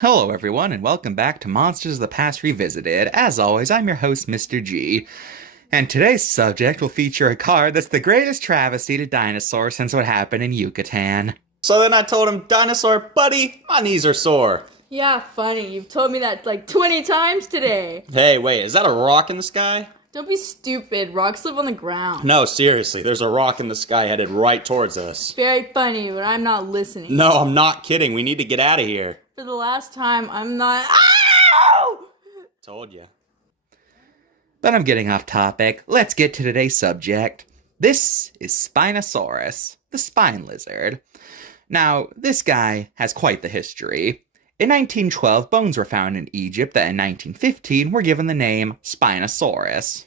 Hello, everyone, and welcome back to Monsters of the Past Revisited. As always, I'm your host, Mr. G, and today's subject will feature a card that's the greatest travesty to dinosaurs since what happened in Yucatan. So then I told him, "Dinosaur buddy, my knees are sore." Yeah, funny. You've told me that like 20 times today. Hey, wait, is that a rock in the sky? Don't be stupid. Rocks live on the ground. No, seriously, there's a rock in the sky headed right towards us. Very funny, but I'm not listening. No, I'm not kidding. We need to get out of here. For the last time, I'm not. Ow! Told ya. But I'm getting off topic. Let's get to today's subject. This is Spinosaurus, the spine lizard. Now, this guy has quite the history. In 1912, bones were found in Egypt that in 1915 were given the name Spinosaurus.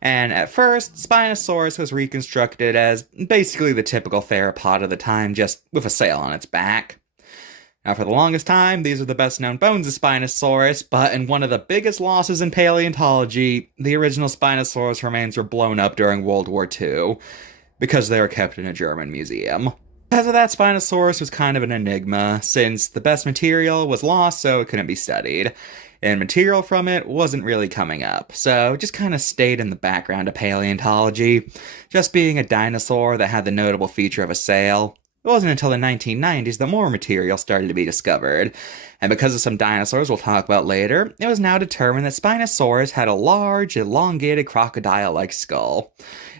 And at first, Spinosaurus was reconstructed as basically the typical theropod of the time, just with a sail on its back. Now, for the longest time, these are the best known bones of Spinosaurus, but in one of the biggest losses in paleontology, the original Spinosaurus remains were blown up during World War II, because they were kept in a German museum. Because of that, Spinosaurus was kind of an enigma, since the best material was lost, so it couldn't be studied. And material from it wasn't really coming up, so it just kind of stayed in the background of paleontology, just being a dinosaur that had the notable feature of a sail. It wasn't until the 1990s that more material started to be discovered, and because of some dinosaurs we'll talk about later, it was now determined that Spinosaurus had a large, elongated crocodile-like skull.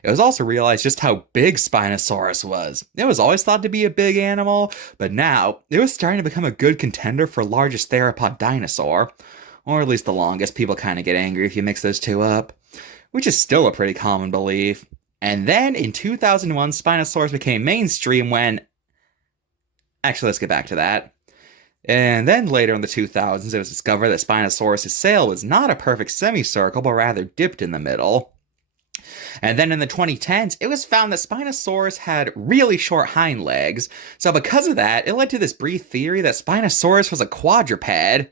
It was also realized just how big Spinosaurus was. It was always thought to be a big animal, but now it was starting to become a good contender for largest theropod dinosaur. Or at least the longest. People kind of get angry if you mix those two up, which is still a pretty common belief. And then in 2001, Spinosaurus became mainstream when... Actually, let's get back to that. And then later in the 2000s, it was discovered that Spinosaurus' sail was not a perfect semicircle, but rather dipped in the middle. And then in the 2010s, it was found that Spinosaurus had really short hind legs. So because of that, it led to this brief theory that Spinosaurus was a quadruped.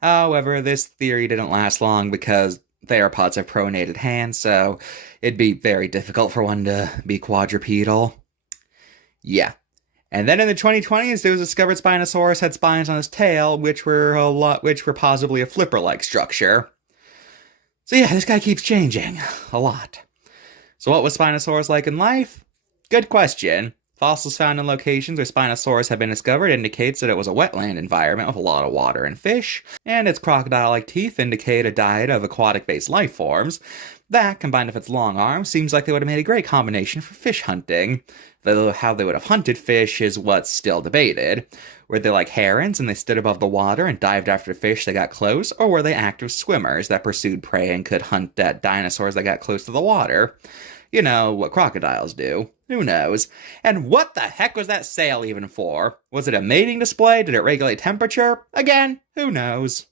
However, this theory didn't last long because theropods have pronated hands, so it'd be very difficult for one to be quadrupedal. Yeah. And then in the 2020s, it was discovered Spinosaurus had spines on his tail, which were possibly a flipper-like structure. So yeah, this guy keeps changing. A lot. So what was Spinosaurus like in life? Good question. Fossils found in locations where Spinosaurus have been discovered indicates that it was a wetland environment with a lot of water and fish, and its crocodile-like teeth indicate a diet of aquatic-based life forms. That, combined with its long arms, seems like they would have made a great combination for fish hunting. Though how they would have hunted fish is what's still debated. Were they like herons and they stood above the water and dived after fish that got close, or were they active swimmers that pursued prey and could hunt at dinosaurs that got close to the water? You know, what crocodiles do. Who knows? And what the heck was that sail even for? Was it a mating display? Did it regulate temperature? Again, who knows?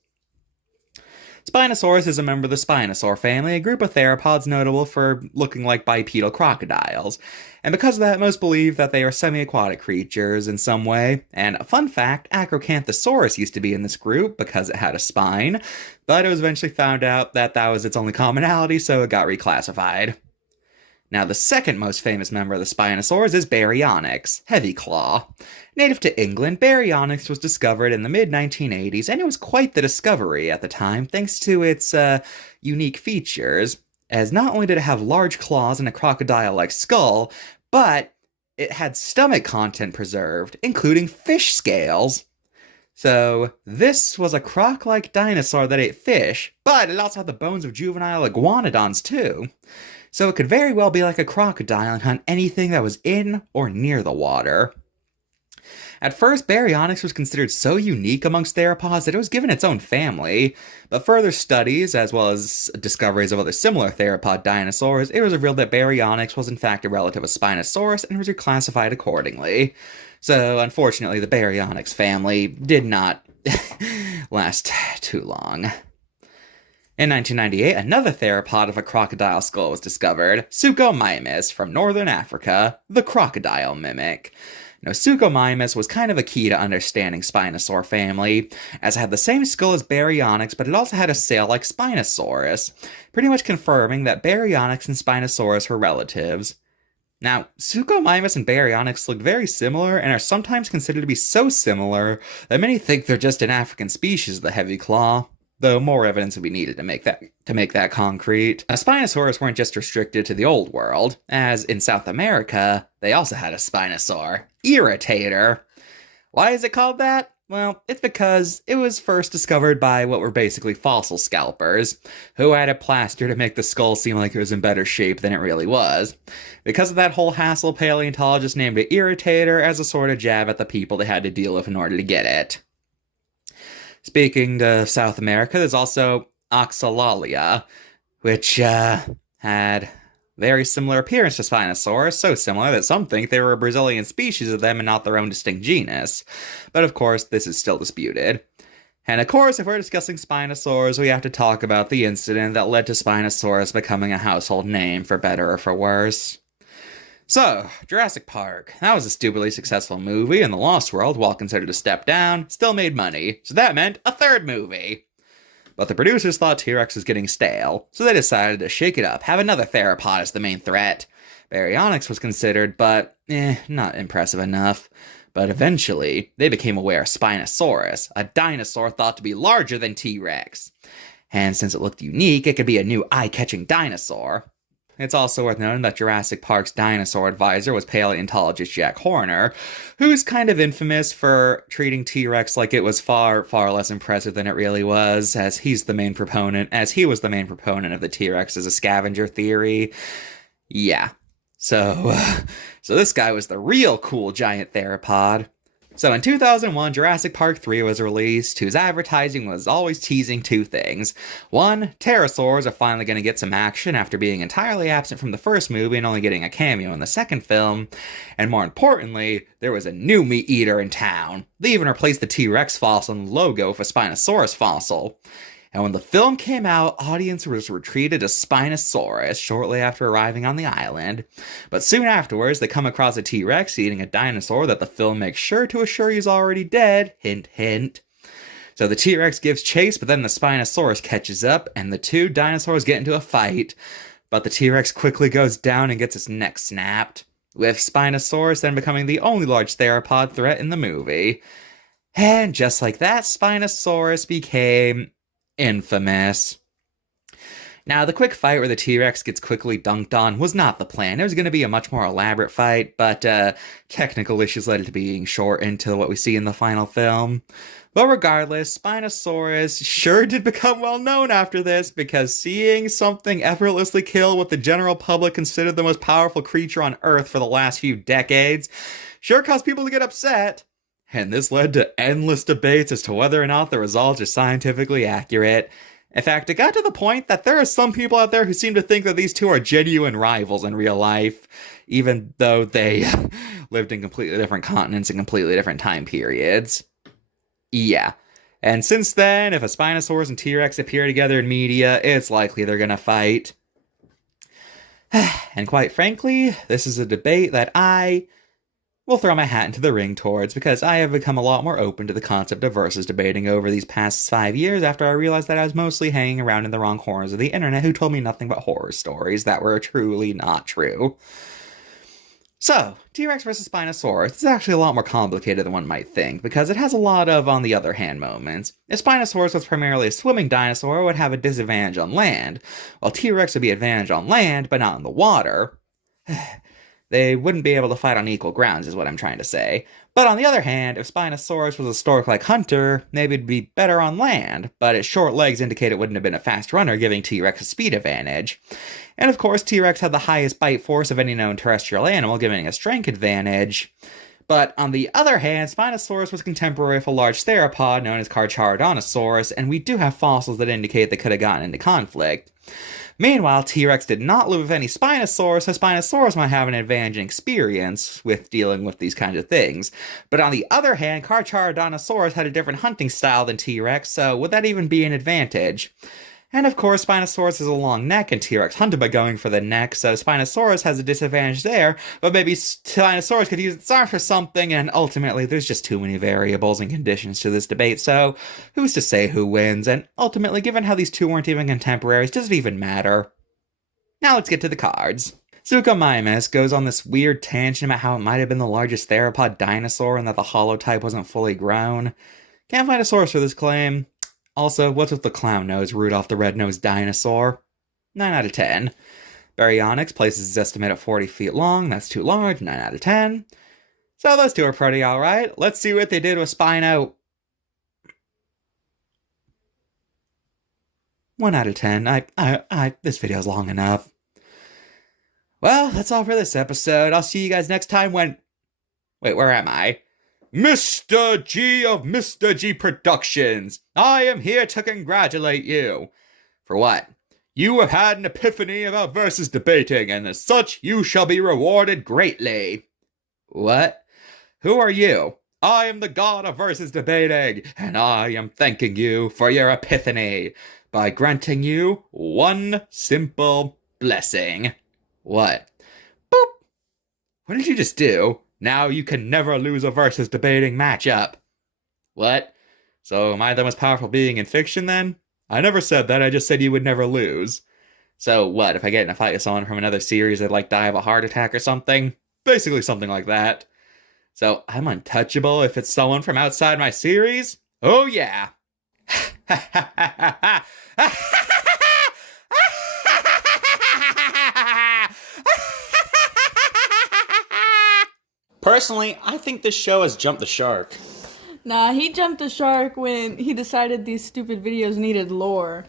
Spinosaurus is a member of the Spinosaur family, a group of theropods notable for looking like bipedal crocodiles. And because of that, most believe that they are semi-aquatic creatures in some way. And a fun fact, Acrocanthosaurus used to be in this group because it had a spine, but it was eventually found out that that was its only commonality, so it got reclassified. Now, the second most famous member of the Spinosaurs is Baryonyx, Heavy Claw. Native to England, Baryonyx was discovered in the mid-1980s, and it was quite the discovery at the time, thanks to its unique features, as not only did it have large claws and a crocodile-like skull, but it had stomach content preserved, including fish scales. So, this was a croc-like dinosaur that ate fish, but it also had the bones of juvenile iguanodons too. So it could very well be like a crocodile and hunt anything that was in or near the water. At first, Baryonyx was considered so unique amongst theropods that it was given its own family, but further studies, as well as discoveries of other similar theropod dinosaurs, it was revealed that Baryonyx was in fact a relative of Spinosaurus and was reclassified accordingly. So, unfortunately, the Baryonyx family did not last too long. In 1998, another theropod of a crocodile skull was discovered, Suchomimus from northern Africa, the crocodile mimic. Now, Suchomimus was kind of a key to understanding Spinosaur family, as it had the same skull as Baryonyx, but it also had a sail like Spinosaurus, pretty much confirming that Baryonyx and Spinosaurus were relatives. Now, Suchomimus and Baryonyx look very similar and are sometimes considered to be so similar that many think they're just an African species of the heavy claw, though more evidence would be needed to make that concrete. Now, Spinosaurus weren't just restricted to the Old World, as in South America, they also had a Spinosaur, Irritator. Why is it called that? Well, it's because it was first discovered by what were basically fossil scalpers, who added plaster to make the skull seem like it was in better shape than it really was. Because of that whole hassle, paleontologists named it Irritator as a sort of jab at the people they had to deal with in order to get it. Speaking of South America, there's also Oxalalia, which had very similar appearance to Spinosaurus, so similar that some think they were a Brazilian species of them and not their own distinct genus. But of course, this is still disputed. And of course, if we're discussing Spinosaurs, we have to talk about the incident that led to Spinosaurus becoming a household name, for better or for worse. So, Jurassic Park. That was a stupidly successful movie, and The Lost World, while considered a step down, still made money. So that meant a third movie. But the producers thought T-Rex was getting stale, so they decided to shake it up, have another theropod as the main threat. Baryonyx was considered, but not impressive enough. But eventually, they became aware of Spinosaurus, a dinosaur thought to be larger than T-Rex. And since it looked unique, it could be a new eye-catching dinosaur. It's also worth noting that Jurassic Park's dinosaur advisor was paleontologist Jack Horner, who's kind of infamous for treating T-Rex like it was far, far less impressive than it really was, as he was the main proponent of the T-Rex as a scavenger theory. Yeah. So this guy was the real cool giant theropod. So in 2001, Jurassic Park 3 was released, whose advertising was always teasing two things. One, pterosaurs are finally going to get some action after being entirely absent from the first movie and only getting a cameo in the second film. And more importantly, there was a new meat eater in town. They even replaced the T-Rex fossil in the logo with a Spinosaurus fossil. And when the film came out, audiences were treated as Spinosaurus shortly after arriving on the island. But soon afterwards, they come across a T-Rex eating a dinosaur that the film makes sure to assure he's already dead. Hint, hint. So the T-Rex gives chase, but then the Spinosaurus catches up, and the two dinosaurs get into a fight. But the T-Rex quickly goes down and gets its neck snapped, with Spinosaurus then becoming the only large theropod threat in the movie. And just like that, Spinosaurus became infamous. Now, the quick fight where the T-Rex gets quickly dunked on was not the plan. It was going to be a much more elaborate fight, but technical issues led it to being shortened to what we see in the final film. But regardless, Spinosaurus sure did become well known after this, because seeing something effortlessly kill what the general public considered the most powerful creature on Earth for the last few decades sure caused people to get upset. And this led to endless debates as to whether or not the results are scientifically accurate. In fact, it got to the point that there are some people out there who seem to think that these two are genuine rivals in real life, even though they lived in completely different continents and completely different time periods. Yeah. And since then, if a Spinosaurus and T-Rex appear together in media, it's likely they're gonna fight. And quite frankly, this is a debate that I will throw my hat into the ring towards, because I have become a lot more open to the concept of versus debating over these past 5 years after I realized that I was mostly hanging around in the wrong corners of the internet who told me nothing but horror stories that were truly not true. So, T-Rex versus Spinosaurus is actually a lot more complicated than one might think, because it has a lot of on the other hand moments. If Spinosaurus was primarily a swimming dinosaur, it would have a disadvantage on land, while T-Rex would be advantage on land, but not in the water. They wouldn't be able to fight on equal grounds, is what I'm trying to say. But on the other hand, if Spinosaurus was a stork-like hunter, maybe it'd be better on land, but its short legs indicate it wouldn't have been a fast runner, giving T-Rex a speed advantage. And of course, T-Rex had the highest bite force of any known terrestrial animal, giving a strength advantage. But on the other hand, Spinosaurus was contemporary with a large theropod known as Carcharodontosaurus, and we do have fossils that indicate they could have gotten into conflict. Meanwhile, T-Rex did not live with any Spinosaurus, so Spinosaurus might have an advantage in experience with dealing with these kinds of things. But on the other hand, Carcharodontosaurus had a different hunting style than T-Rex, so would that even be an advantage? And of course, Spinosaurus has a long neck, and T-Rex hunted by going for the neck, so Spinosaurus has a disadvantage there, but maybe Spinosaurus could use its arm for something, and ultimately there's just too many variables and conditions to this debate, so who's to say who wins? And ultimately, given how these two weren't even contemporaries, does it even matter? Now let's get to the cards. Suchomimus goes on this weird tangent about how it might have been the largest theropod dinosaur and that the holotype wasn't fully grown. Can't find a source for this claim. Also, what's with the clown nose Rudolph the Red-Nosed Dinosaur? 9 out of 10. Baryonyx places his estimate at 40 feet long. That's too large. 9 out of 10. So those two are pretty alright. Let's see what they did with Spino. 1 out of 10. This video's long enough. Well, that's all for this episode. I'll see you guys next time when... Wait, where am I? Mr. G of Mr.G Productions. I am here to congratulate you. For what? You have had an epiphany about versus debating, and as such, you shall be rewarded greatly. What? Who are you? I am the god of versus debating, and I am thanking you for your epiphany by granting you one simple blessing. What? Boop! What did you just do? Now you can never lose a versus debating matchup. What? So am I the most powerful being in fiction then? I never said that, I just said you would never lose. So what, if I get in a fight with someone from another series that'd like die of a heart attack or something? Basically something like that. So I'm untouchable if it's someone from outside my series? Oh yeah! Personally, I think this show has jumped the shark. Nah, he jumped the shark when he decided these stupid videos needed lore.